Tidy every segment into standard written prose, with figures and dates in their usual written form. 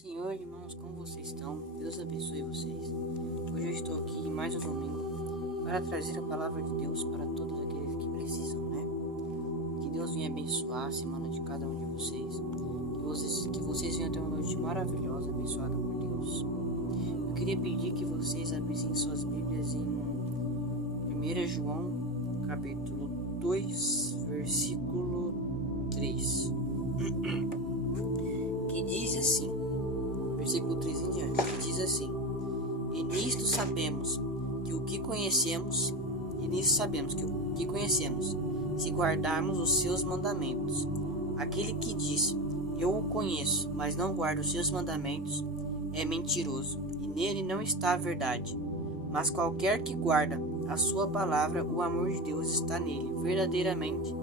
Senhor, irmãos, como vocês estão? Deus abençoe vocês. Hoje eu estou aqui em mais um domingo para trazer a palavra de Deus para todos aqueles que precisam, né? Que Deus venha abençoar a semana de cada um de vocês. Que vocês venham ter uma noite maravilhosa, abençoada por Deus. Eu queria pedir que vocês abrissem suas Bíblias em 1 João, capítulo 2, versículo 3. Que diz assim, versículo 3 em diante, que diz assim: E nisto sabemos que o que conhecemos, se guardarmos os seus mandamentos. Aquele que diz, eu o conheço, mas não guarda os seus mandamentos, é mentiroso, e nele não está a verdade. Mas qualquer que guarda a sua palavra, o amor de Deus está nele, verdadeiramente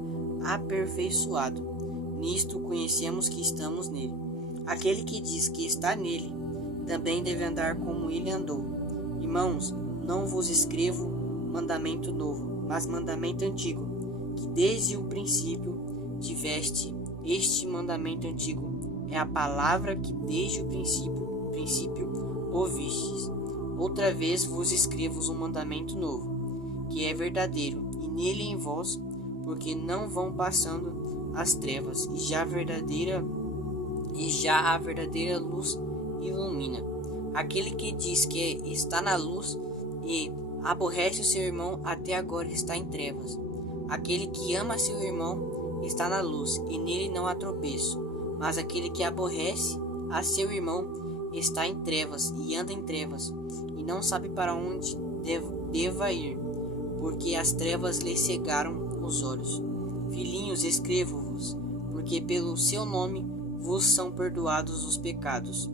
aperfeiçoado. Nisto conhecemos que estamos nele. Aquele que diz que está nele, também deve andar como ele andou. Irmãos, não vos escrevo mandamento novo, mas mandamento antigo, que desde o princípio tiveste. Este mandamento antigo é a palavra que desde o princípio ouvistes. Outra vez vos escrevo um mandamento novo, que é verdadeiro, e nele em vós, porque não vão passando as trevas, e já a verdadeira luz ilumina. Aquele que diz que está na luz e aborrece o seu irmão, até agora está em trevas. Aquele que ama seu irmão está na luz, e nele não há tropeço. Mas aquele que aborrece a seu irmão está em trevas, e anda em trevas, e não sabe para onde deva ir, porque as trevas lhe cegaram os olhos. Filhinhos, escrevo-vos, porque pelo seu nome vos são perdoados os pecados.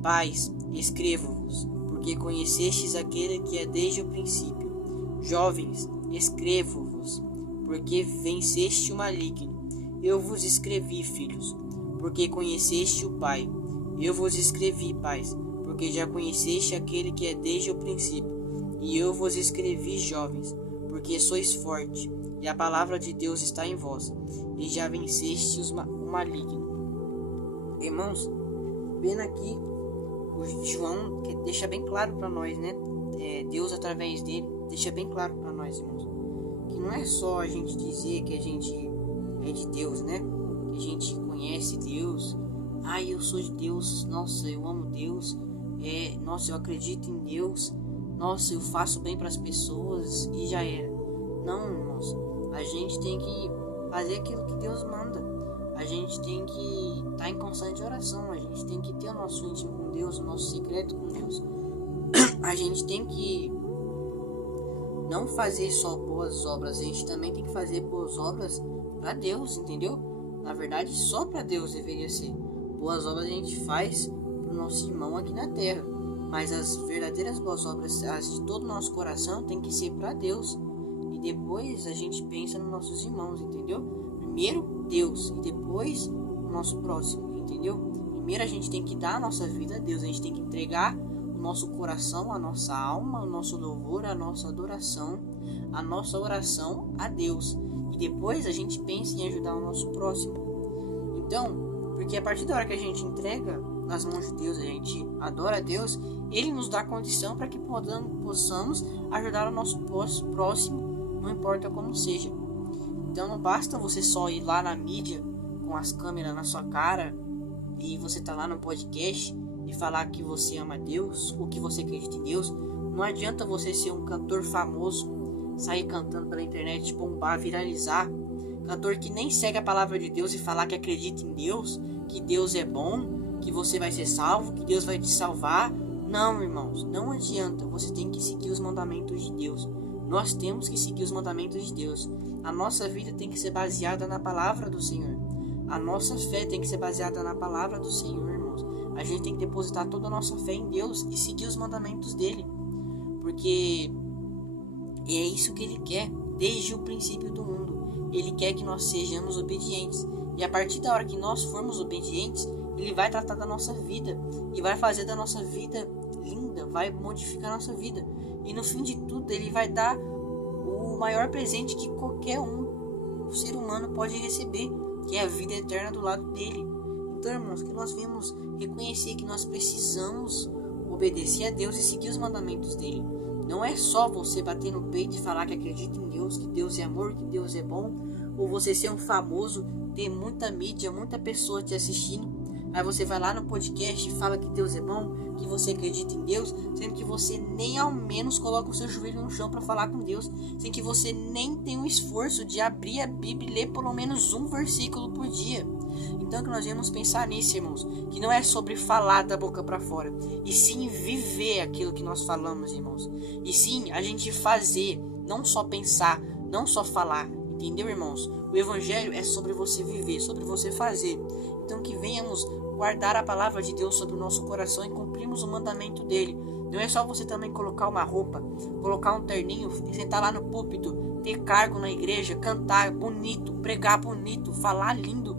Pais, escrevo-vos, porque conhecestes aquele que é desde o princípio. Jovens, escrevo-vos, porque venceste o maligno. Eu vos escrevi, filhos, porque conheceste o Pai. Eu vos escrevi, pais, porque já conheceste aquele que é desde o princípio. E eu vos escrevi, jovens, porque sois fortes, e a palavra de Deus está em vós, e já venceste o maligno. Irmãos, vendo aqui, o João que deixa bem claro para nós, né? Deus, através dele, deixa bem claro para nós, irmãos, que não é só a gente dizer que a gente é de Deus, né? Que a gente conhece Deus. Eu sou de Deus. Nossa, eu amo Deus. Nossa, eu acredito em Deus. Nossa, eu faço bem para as pessoas e já era. Não, irmãos. A gente tem que fazer aquilo que Deus manda. A gente tem que estar em constante oração. A gente tem que ter o nosso íntimo com Deus, o nosso secreto com Deus. A gente tem que não fazer só boas obras. A gente também tem que fazer boas obras para Deus, entendeu? Na verdade, só para Deus deveria ser. Boas obras a gente faz para o nosso irmão aqui na terra. Mas as verdadeiras boas obras, as de todo o nosso coração, tem que ser para Deus. E depois a gente pensa nos nossos irmãos, entendeu? Primeiro Deus e depois o nosso próximo, entendeu? Primeiro a gente tem que dar a nossa vida a Deus. A gente tem que entregar o nosso coração, a nossa alma, o nosso louvor, a nossa adoração, a nossa oração a Deus. E depois a gente pensa em ajudar o nosso próximo. Então, porque a partir da hora que a gente entrega nas mãos de Deus, a gente adora a Deus, Ele nos dá condição para que possamos ajudar o nosso próximo, não importa como seja. Então não basta você só ir lá na mídia com as câmeras na sua cara e você tá lá no podcast e falar que você ama Deus ou que você acredita em Deus. Não adianta você ser um cantor famoso, sair cantando pela internet, bombar, viralizar, cantor que nem segue a palavra de Deus e falar que acredita em Deus, que Deus é bom, que você vai ser salvo, que Deus vai te salvar. Não, irmãos, não adianta. Você tem que seguir os mandamentos de Deus. Nós temos que seguir os mandamentos de Deus. A nossa vida tem que ser baseada na palavra do Senhor. A nossa fé tem que ser baseada na palavra do Senhor, irmãos. A gente tem que depositar toda a nossa fé em Deus e seguir os mandamentos dele. Porque é isso que ele quer desde o princípio do mundo. Ele quer que nós sejamos obedientes. E a partir da hora que nós formos obedientes, Ele vai tratar da nossa vida e vai fazer da nossa vida linda, vai modificar a nossa vida. E no fim de tudo, Ele vai dar o maior presente que qualquer ser humano pode receber, que é a vida eterna do lado dele. Então, irmãos, que nós venhamos reconhecer que nós precisamos obedecer a Deus e seguir os mandamentos dele. Não é só você bater no peito e falar que acredita em Deus, que Deus é amor, que Deus é bom, ou você ser um famoso, ter muita mídia, muita pessoa te assistindo. Aí você vai lá no podcast e fala que Deus é bom, que você acredita em Deus, sendo que você nem ao menos coloca o seu joelho no chão para falar com Deus, sem que você nem tem o esforço de abrir a Bíblia e ler pelo menos um versículo por dia. Então que nós devemos pensar nisso, irmãos, que não é sobre falar da boca para fora, e sim viver aquilo que nós falamos, irmãos. E sim a gente fazer, não só pensar, não só falar, entendeu, irmãos? O evangelho é sobre você viver, sobre você fazer. Então que venhamos guardar a palavra de Deus sobre o nosso coração e cumprirmos o mandamento dele. Não é só você também colocar uma roupa, colocar um terninho, sentar lá no púlpito, ter cargo na igreja, cantar bonito, pregar bonito, falar lindo.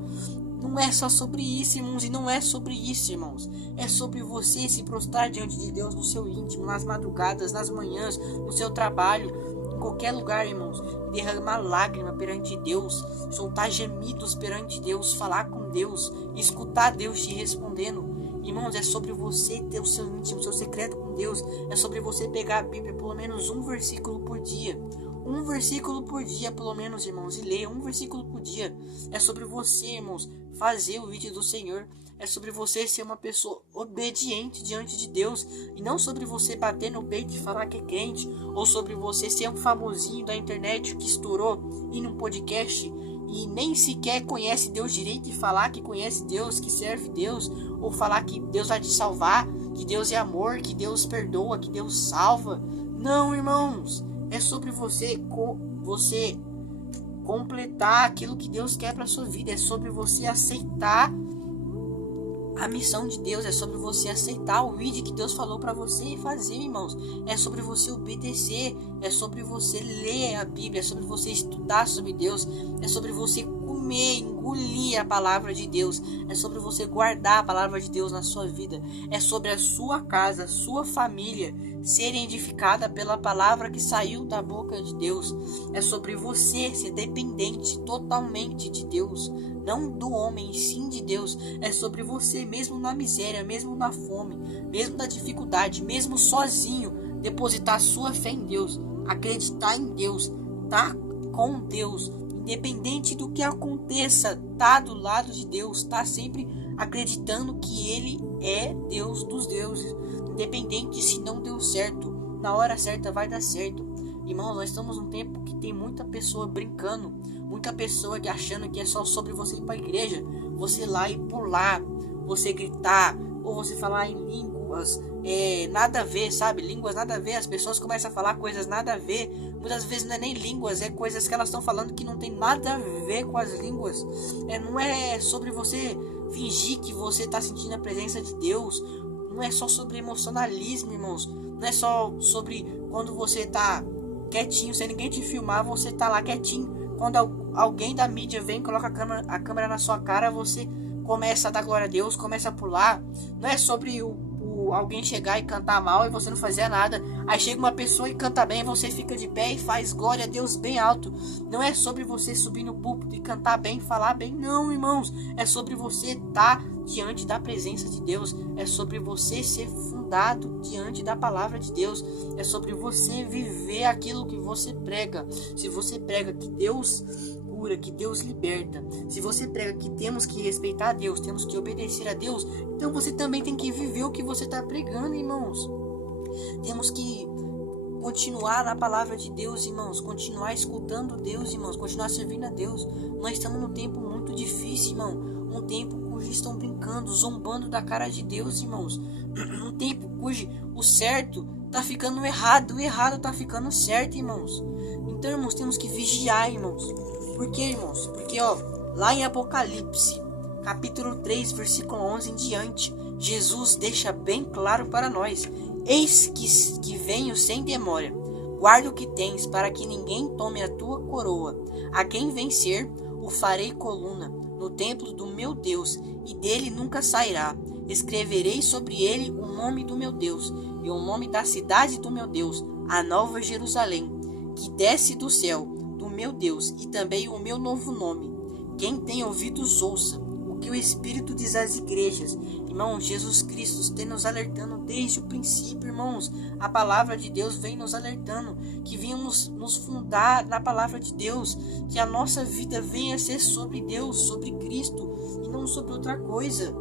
Não é só sobre isso, irmãos, e não é sobre isso, irmãos. É sobre você se prostrar diante de Deus no seu íntimo, nas madrugadas, nas manhãs, no seu trabalho, em qualquer lugar, irmãos. Derramar lágrima perante Deus, soltar gemidos perante Deus, falar com Deus, escutar Deus te respondendo. Irmãos, é sobre você ter o seu íntimo, o seu secreto com Deus. É sobre você pegar a Bíblia, pelo menos um versículo por dia. Um versículo por dia, pelo menos, irmãos, e leia um versículo por dia. É sobre você, irmãos, fazer o vídeo do Senhor. É sobre você ser uma pessoa obediente diante de Deus, e não sobre você bater no peito e falar que é crente, ou sobre você ser um famosinho da internet que estourou e num podcast e nem sequer conhece Deus direito, e falar que conhece Deus, que serve Deus, ou falar que Deus vai te salvar, que Deus é amor, que Deus perdoa, que Deus salva. Não, irmãos. É sobre você completar aquilo que Deus quer para sua vida. É sobre você aceitar a missão de Deus. É sobre você aceitar o vídeo que Deus falou para você fazer, irmãos. É sobre você obedecer. É sobre você ler a Bíblia. É sobre você estudar sobre Deus. É sobre você comer, engolir a palavra de Deus. É sobre você guardar a palavra de Deus na sua vida. É sobre a sua casa, a sua família serem edificada pela palavra que saiu da boca de Deus. É sobre você ser dependente totalmente de Deus, não do homem, sim de Deus. É sobre você, mesmo na miséria, mesmo na fome, mesmo na dificuldade, mesmo sozinho, depositar sua fé em Deus, acreditar em Deus, estar com Deus, independente do que aconteça, tá do lado de Deus, tá sempre acreditando que Ele é Deus dos deuses. Independente se não deu certo, na hora certa vai dar certo. Irmãos, nós estamos num tempo que tem muita pessoa brincando, muita pessoa que achando que é só sobre você ir para a igreja, você ir lá e pular, você gritar, ou você falar em línguas, nada a ver, sabe? Línguas nada a ver, as pessoas começam a falar coisas nada a ver. Muitas vezes não é nem línguas, é coisas que elas estão falando que não tem nada a ver com as línguas. Não é sobre você fingir que você está sentindo a presença de Deus. Não é só sobre emocionalismo, irmãos. Não é só sobre quando você tá quietinho, sem ninguém te filmar, você tá lá quietinho. Quando alguém da mídia vem, coloca a câmera na sua cara, você começa a dar glória a Deus, começa a pular. Não é sobre alguém chegar e cantar mal e você não fazer nada. Aí chega uma pessoa e canta bem, você fica de pé e faz glória a Deus bem alto. Não é sobre você subir no púlpito e cantar bem, falar bem. Não, irmãos. É sobre você estar diante da presença de Deus. É sobre você ser fundado diante da palavra de Deus. É sobre você viver aquilo que você prega. Se você prega que Deus cura, que Deus liberta, se você prega que temos que respeitar a Deus, temos que obedecer a Deus, então você também tem que viver o que você está pregando, irmãos. Temos que continuar na palavra de Deus, irmãos, continuar escutando Deus, irmãos, continuar servindo a Deus. Nós estamos num tempo muito difícil, irmão, um tempo cujo estão brincando, zombando da cara de Deus, irmãos, um tempo cujo o certo tá ficando errado, o errado tá ficando certo, irmãos. Então, irmãos, temos que vigiar, irmãos. Por quê, irmãos? Porque, lá em Apocalipse, capítulo 3, versículo 11 em diante, Jesus deixa bem claro para nós: eis que venho sem demora. Guarda o que tens, para que ninguém tome a tua coroa. A quem vencer, o farei coluna no templo do meu Deus, e dele nunca sairá. Escreverei sobre ele o nome do meu Deus, e o nome da cidade do meu Deus, a nova Jerusalém, que desce do céu, do meu Deus, e também o meu novo nome. Quem tem ouvidos ouça o que o Espírito diz às igrejas. Irmãos, Jesus Cristo tem nos alertando desde o princípio, irmãos. A palavra de Deus vem nos alertando que venhamos nos fundar na palavra de Deus, que a nossa vida venha a ser sobre Deus, sobre Cristo e não sobre outra coisa.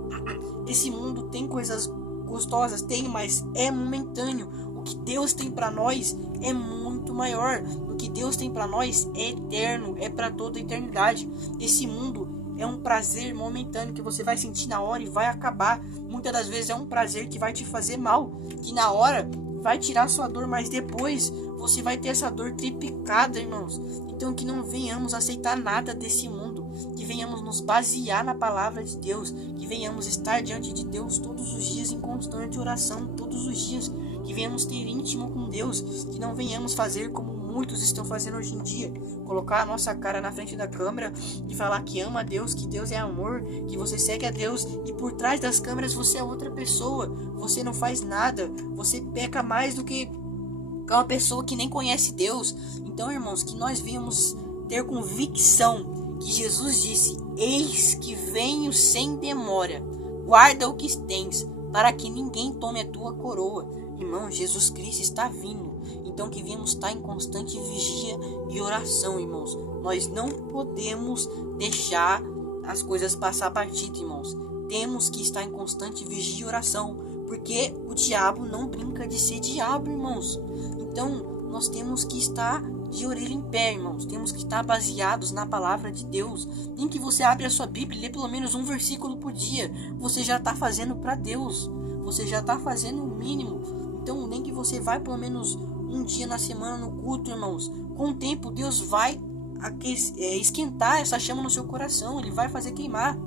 Esse mundo tem coisas gostosas, tem, mas é momentâneo. O que Deus tem para nós é muito maior. O que Deus tem para nós é eterno, é para toda a eternidade. Esse mundo é um prazer momentâneo que você vai sentir na hora e vai acabar. Muitas das vezes é um prazer que vai te fazer mal, que na hora vai tirar sua dor, mas depois você vai ter essa dor triplicada, irmãos. Então que não venhamos aceitar nada desse mundo, que venhamos nos basear na palavra de Deus, que venhamos estar diante de Deus todos os dias em constante oração, todos os dias, que venhamos ter íntimo com Deus, que não venhamos fazer como muitos estão fazendo hoje em dia, colocar a nossa cara na frente da câmera e falar que ama a Deus, que Deus é amor, que você segue a Deus, e por trás das câmeras você é outra pessoa, você não faz nada, você peca mais do que uma pessoa que nem conhece Deus. Então, irmãos, que nós venhamos ter convicção que Jesus disse: eis que venho sem demora, guarda o que tens, para que ninguém tome a tua coroa. Irmão, Jesus Cristo está vindo. Então que venhamos estar em constante vigia e oração, irmãos. Nós não podemos deixar as coisas passar partido, irmãos. Temos que estar em constante vigia e oração, porque o diabo não brinca de ser diabo, irmãos. Então nós temos que estar de orelha em pé, irmãos. Temos que estar baseados na palavra de Deus. Nem que você abra a sua Bíblia e lê pelo menos um versículo por dia, você já está fazendo para Deus. Você já está fazendo o mínimo. Então nem que você vá pelo menos um dia na semana no culto, irmãos. Com o tempo Deus vai esquentar essa chama no seu coração. Ele vai fazer queimar.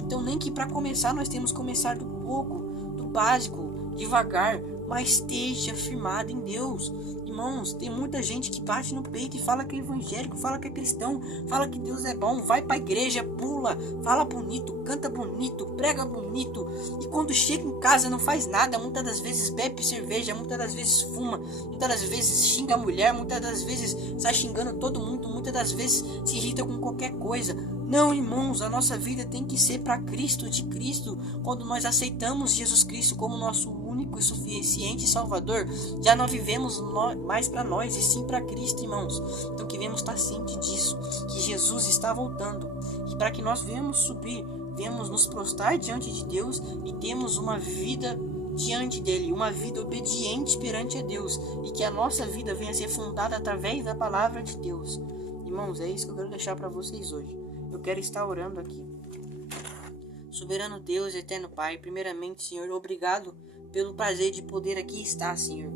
Então nem que para começar nós temos que começar do pouco, do básico, devagar, mas esteja firmado em Deus. Irmãos, tem muita gente que bate no peito e fala que é evangélico, fala que é cristão, fala que Deus é bom, vai pra igreja, pula, fala bonito, canta bonito, prega bonito, e quando chega em casa não faz nada. Muitas das vezes bebe cerveja, muitas das vezes fuma, muitas das vezes xinga a mulher, muitas das vezes sai xingando todo mundo, muitas das vezes se irrita com qualquer coisa. Não, irmãos, a nossa vida tem que ser para Cristo, de Cristo. Quando nós aceitamos Jesus Cristo como nosso único e suficiente Salvador, já não vivemos mais para nós e sim para Cristo, irmãos. Então que venhamos estar cientes disso, que Jesus está voltando, e para que nós venhamos subir, venhamos nos prostrar diante de Deus e temos uma vida diante dele, uma vida obediente perante a Deus, e que a nossa vida venha a ser fundada através da palavra de Deus. Irmãos, é isso que eu quero deixar para vocês hoje. Eu quero estar orando aqui. Soberano Deus, eterno Pai, primeiramente, Senhor, obrigado pelo prazer de poder aqui estar, Senhor,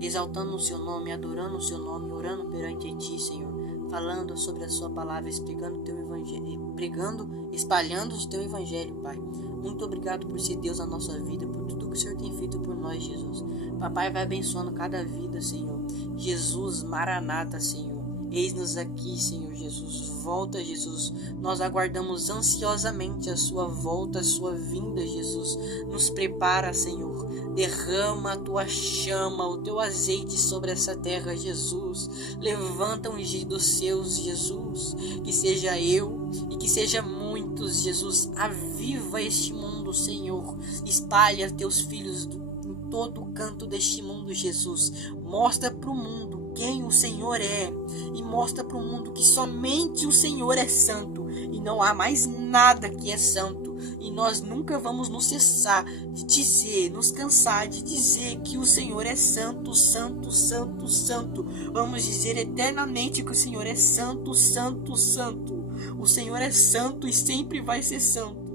exaltando o seu nome, adorando o seu nome, orando perante ti, Senhor, falando sobre a sua palavra, explicando o teu evangelho, pregando, espalhando o teu evangelho, Pai. Muito obrigado por ser Deus na nossa vida, por tudo que o Senhor tem feito por nós, Jesus. Papai, vai abençoando cada vida, Senhor. Jesus, Maranata, Senhor. Eis-nos aqui, Senhor Jesus. Volta, Jesus. Nós aguardamos ansiosamente a sua volta, a sua vinda, Jesus. Nos prepara, Senhor. Derrama a tua chama, o teu azeite sobre essa terra, Jesus. Levanta ungidos seus, Jesus. Que seja eu e que seja muitos, Jesus. Aviva este mundo, Senhor. Espalha teus filhos em todo canto deste mundo, Jesus. Mostra para o mundo quem o Senhor é, e mostra para o mundo que somente o Senhor é santo e não há mais nada que é santo. E nós nunca vamos nos cessar de dizer, nos cansar de dizer que o Senhor é santo, santo, santo, santo. Vamos dizer eternamente que o Senhor é santo, santo, santo. O Senhor é santo e sempre vai ser santo.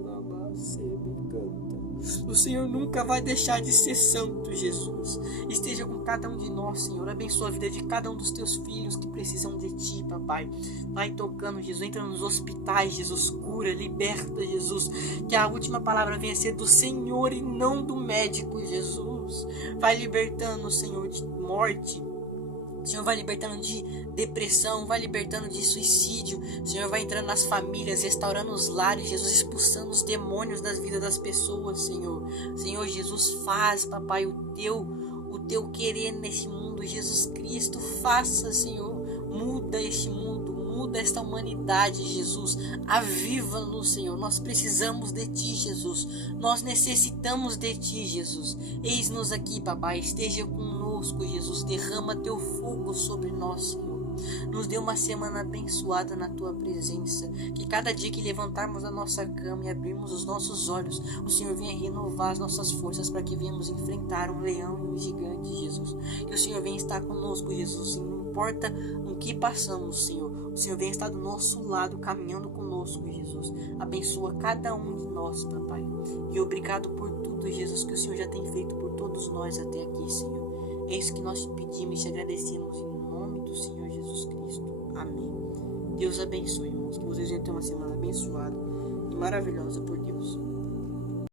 O Senhor nunca vai deixar de ser santo, Jesus. Esteja com cada um de nós, Senhor. Abençoa a vida de cada um dos teus filhos que precisam de ti, papai. Vai tocando, Jesus. Entra nos hospitais, Jesus. Cura, liberta, Jesus. Que a última palavra venha a ser do Senhor e não do médico, Jesus. Vai libertando, Senhor, de morte. O Senhor vai libertando de depressão, vai libertando de suicídio. O Senhor vai entrando nas famílias, restaurando os lares, Jesus, expulsando os demônios das vidas das pessoas, Senhor. Senhor Jesus, faz, papai, o teu querer neste mundo, Jesus Cristo. Faça, Senhor. Muda este mundo, muda esta humanidade, Jesus. Aviva-nos, Senhor. Nós precisamos de Ti, Jesus. Nós necessitamos de Ti, Jesus. Eis-nos aqui, Papai. Esteja conosco, Jesus. Derrama Teu fogo sobre nós, Senhor. Nos dê uma semana abençoada na Tua presença. Que cada dia que levantarmos a nossa cama e abrirmos os nossos olhos, o Senhor venha renovar as nossas forças para que venhamos enfrentar um leão e um gigante, Jesus. Que o Senhor venha estar conosco, Jesus. Não importa o que passamos, Senhor. O Senhor venha estar do nosso lado, caminhando conosco, Jesus. Abençoa cada um de nós, Papai. E obrigado por tudo, Jesus, que o Senhor já tem feito por todos nós até aqui, Senhor. É isso que nós te pedimos e te agradecemos em nome do Senhor Jesus Cristo. Amém. Deus abençoe, irmãos. Que vocês venham ter uma semana abençoada e maravilhosa por Deus.